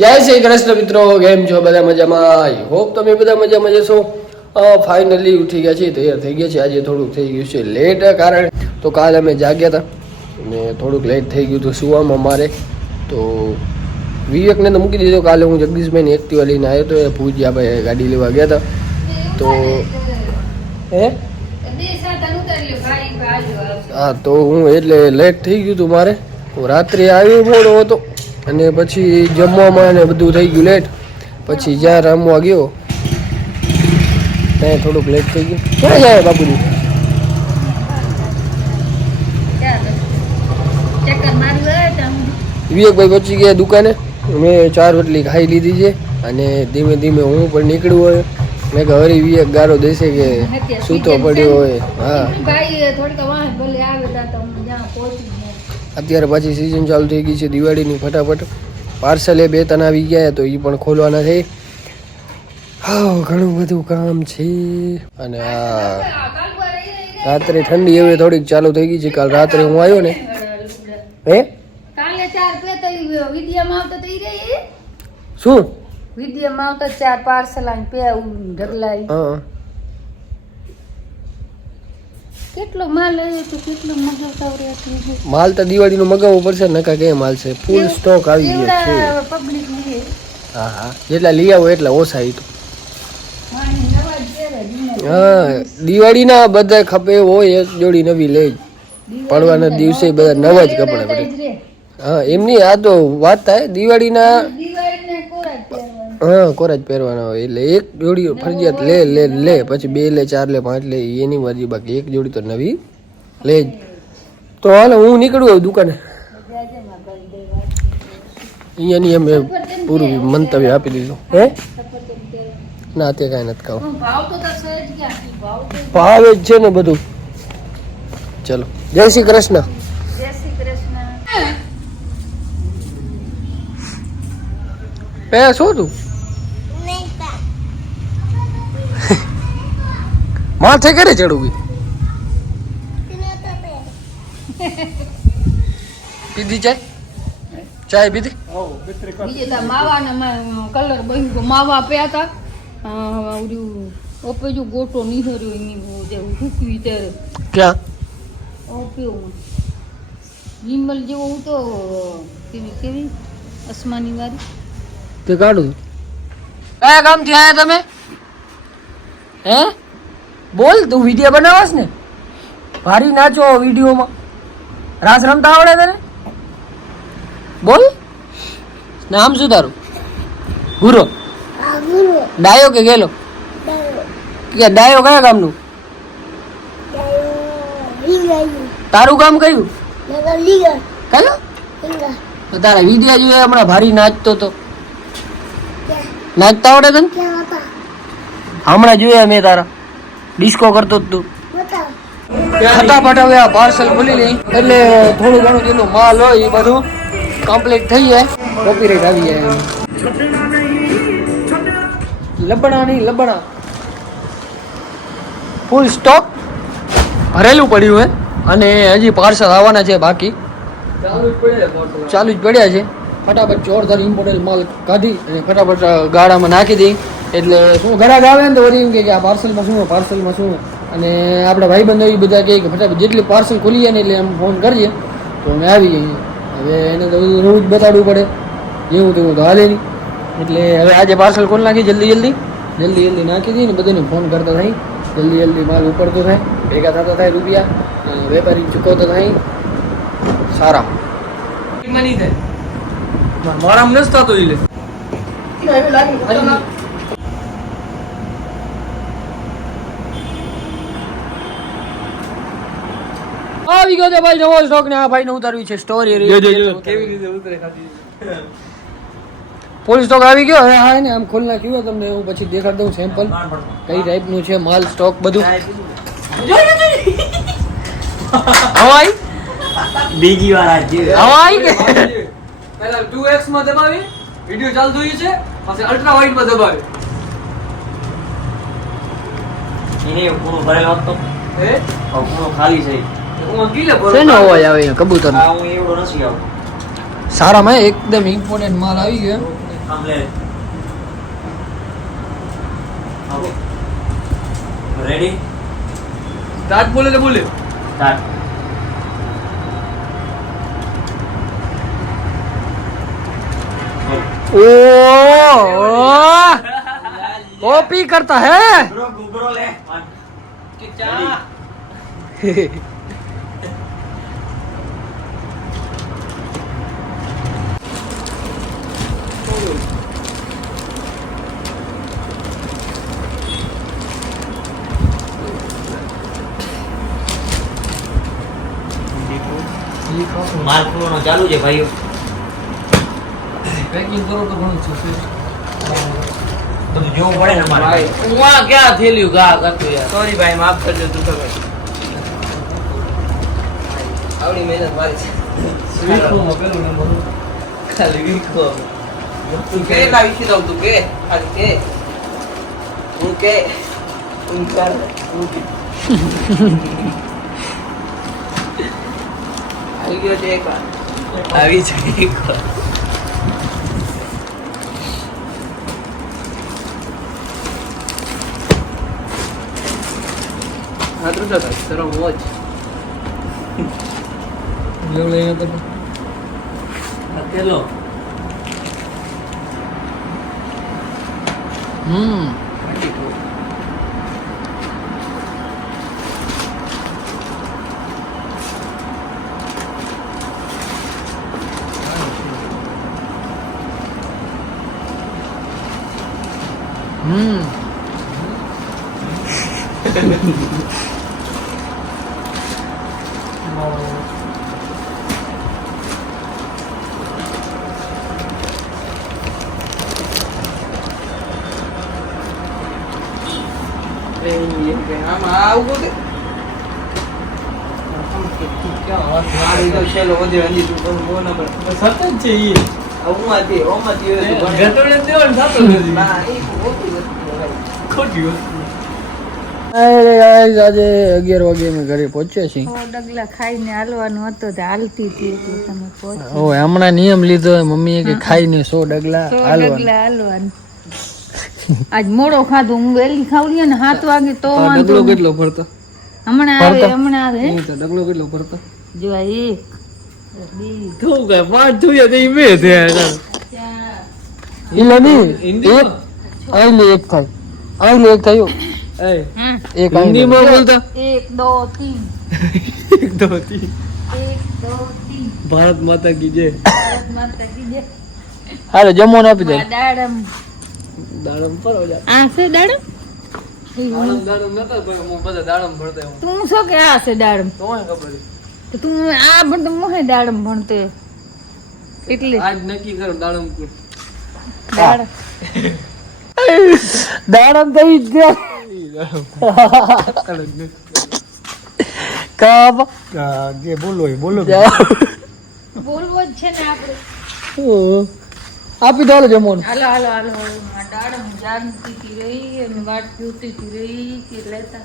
જય શ્રી કૃષ્ણ મિત્રો, કેમ છો? બધા મજામાં? આઈ હોપ તમે બધા મજામાં જશો. ફાઇનલી ઉઠી ગયા છીએ, તૈયાર થઈ ગયા છે. આજે થોડુંક થઈ ગયું છે લેટ, કારણ તો કાલે અમે જાગ્યા હતા અને થોડુંક લેટ થઈ ગયું હતું સુવામાં મારે. તો વિવેકને તો મૂકી દીધો. કાલે હું જગદીશભાઈની એક્ટિવા લઈને આવ્યો હતો, એ પૂજ્યા ભાઈ ગાડી લેવા ગયા હતા. તો હા, તો હું એટલે લેટ થઈ ગયું હતું મારે. હું રાત્રે આવ્યો મોડો હતો અને પછી જમવામાં ને બધું થઈ ગયું લેટ. પછી જ્યાં રમવા ગયો ત્યાં થોડુંક લેટ થઈ ગયું. ક્યાં જાય બાપુજી? વિવેકભાઈ પહોંચી ગયા દુકાને. મેં 4 રોટલી ખાઈ લીધી છે અને ધીમે ધીમે હું પણ નીકળ્યું હોય. મેં કહ્યું હરી વિવેક ગારો દેશે કે સૂતો પડ્યો હોય. હા, અત્યારે પાછી સિઝન ચાલુ થઈ ગઈ છે દિવાળીની. ફટાફટ પાર્સલ એ 2-3 આવી ગયા, તો એ પણ ખોલવાના છે. હા, ઘણું બધું કામ છે. અને આ રાત્રે ઠંડી હવે થોડીક ચાલુ થઈ ગઈ છે. કાલ રાત્રે હું આવ્યો ને, શું વિડીયોમાં આવતા 4 પાર્સલ આવીને પે ઢગલાઈ. હા, કેટલો માલ આવ્યો તો કેટલો મગાવતા રહ્યા? માલ તો દિવાળીનો મગાવવો પડશે. નકા કે માલ છે, ફૂલ સ્ટોક આવી ગયો છે. પબ્લિક લે. હા હા, જેટલા લઈ આવો એટલા ઓછા. એ તો હા, દિવાળીના બધા ખપે હોય એક જોડી નવી લે. પડવાના દિવસે બધા નવા જ કપડા પડે. હા, એમની આ તો વાત થાય દિવાળીના. હા, કોરા જ પહેરવાના હોય એટલે એક જોડી ફરજિયાત લે પછી 2 લે, 4 લે, 5 લે, એની મરજી. બાકી એક જોડી તો નવી લે જ. તો હાલ હું નીકળું દુકાને. અહીંયાની એમ પૂરું મંતવ્ય આપી દીધું. ના, તે કાંઈ નથી ખાવું. ભાવે જ છે ને બધું. ચલો, જય શ્રી કૃષ્ણ. જય શ્રી કૃષ્ણ. શું તું માથે કરે ચડવું? પીધી ચાય પીધી? બીજે માવાના કલર બન્યું. માવા પ્યા હતા, ઓપેજો ગોટો નિહર્યો એની સૂકવી ત્યારે. ક્યાં ઓપ્યો વિમલ જેવો હું તો કેવી અસમાની વાળી તે કાઢું. કયા કામથી આયા તમે? બોલ, તું વિડીયો બનાવસ ને? ભારી નાચો વિડીયોમાં. રાસ રમતા આવડે તને? બોલ, નામ શું તારું? ગુરો? ડાયો કે ગેલો? કે ડાયો કયા કામનું? તારું કામ કયું? કયું? તારા વિડીયો જોઈએ હમણાં. ભારી નાચતો તો. નાચતા આવડે તને? હમણાં જોયા મેં તારા ડિસ્કો કરતો જ તું. ફટાફટ હવે આ પાર્સલ ખોલી લઈ એટલે થોડું ઘણું જેનું માલ હોય એ બધું કમ્પ્લીટ થઈ જાય. કોપીરાઈટ આવી જાય. લબણા નહીં, લબણા ફૂલ સ્ટોક ભરેલું પડ્યું હોય અને હજી પાર્સલ આવવાના છે બાકી. ચાલુ જ પડ્યા છે. ફટાફટ જોરદાર ઇમ્પોર્ટન્ટ માલ કાઢી અને ફટાફટ ગાડામાં નાખી દઈ. એટલે શું ઘરાક આવે ને તો વળી એમ કે આ પાર્સલમાં શું, પાર્સલમાં શું. અને આપણા ભાઈબંધો એ બધા કહે કે ફટાફટ જેટલી પાર્સલ ખોલી જાય ને એટલે એમ ફોન કરીએ તો અમે આવી જઈએ. હવે એને તો રોજ બતાડવું પડે, જેવું તેવું તો હાલે નહીં. એટલે હવે આજે પાર્સલ ખોલી નાખી જલ્દી નાખી દઈએ ને બધાને ફોન કરતા થાય. જલ્દી માલ ઉપડતો થાય, ભેગા થતા થાય રૂપિયા, વેપારી ચૂકવતો થાય. સારા મારા નસતા તો લે આવી ગયો છે ભાઈ નવો સ્ટોક ને. આ ભાઈ ને ઉતારવી છે સ્ટોરી. કેવી રીતે ઉતરે ખાતી ફૂલ સ્ટોક આવી ગયો. હવે હા ને આમ ખોલ નાખ્યું. તમને હું પછી દેખાડ દઉં સેમ્પલ કઈ ટાઈપ નું છે માલ, સ્ટોક બધું. હવાઈ બીજી વાર હવાઈ કે પહેલા 2x માં દબાવી વિડિયો ચાલુ થઈ છે, પછી અલ્ટ્રા વાઇડ માં દબાવી. એને પૂરો ભરેલો હતો પૂરો ખાલી છે. હું ગીલે ભરો શેનો અવાજ આવે કબૂતર? હું એવડો નથી આવતો. સારામાં એકદમ ઇમ્પોર્ટન્ટ માલ આવી ગયો. આમ લે રેડી સ્ટાર્ટ બોલે તો બોલે સ્ટાર્ટ ओ कॉपी करता है ગુગરો લે માલ પૂરો ચાલુ છે ભાઈઓ પેકિંગ કરો તો ઘણું છે બધું જોવું પડે ને મારે ભાઈ હું આ ક્યાં થેલ્યું ગા કરતો યાર સોરી ભાઈ માફ કરજો તું તો ભાઈ આવડી મહેનત મારી છે વીખો માં પેલું નંબર ખાલી વીખો તું કે લાવી છે તું કે ખાલી કે હું કે હું ચાલ હું કે આવી ગયો છે એક વાર આવી છે એક વાર હા તો દાદા સરો મોજ લેવ લઈને તો અકેલો આમાં આવું કે છેલ્લો વધે હજી તું બહુ ના પડે સતત છે ઈ હું આથી ઓમાંથી ગટોડે દેવાનું થતો નથી ના એ ખોટી અરે ગાઈસ આજે 11 વાગે અમે ઘરે પહોંચ્યા છીએ ડગલા ખાઈને હાલવાનું હતું તો હાલતી હતી એટલે તમે પહોંચી ઓ હમણાં નિયમ લીધો હોય મમ્મીએ કે ખાઈને 100 ડગલા 100 હાલવાનું ડગલા હાલવાનું આજ મોડો ખાધું હું વહેલી ખાવું ને 7 વાગે તો વાંધો ડગલો નહીં. કેટલો ભરતો હમણાં આવે નહીં તો ડગલો કેટલો ભરતો જો આ એક બે તું કે પાંચ થયા તો ઈ બે થયા ચાર ઈ લની હિન્દી એક આઈલે એક થાય આઈલે એક થયો એ હા એક હિન્દી માં બોલતા 1 2 3 એક દો તી 1 2 3 ભારત માતા કી જય ભારત માતા કી જય. હાલે જમવાનું આપી દે આ દાડમ દાડમ પર ઓલા આ છે દાડમ દાડમ નતા ભાઈ હું બધા દાડમ ભરતા હું તું શું કે આ છે દાડમ તોય ખબર છે. તો તું આ ભણતો મોહે દાડમ ભણતે એટલે આજ નક્કી કરો દાડમ કુલ દાડમ દાડમ તો ઈ જ કાબ જે બોલો એ બોલો બોલવો જ છે ને આપણે આપી દો જમવાનું હાલો હાલો હાલો આ દાડમ જાનતી રહી અને વાટ જોતી રહી કે લેતા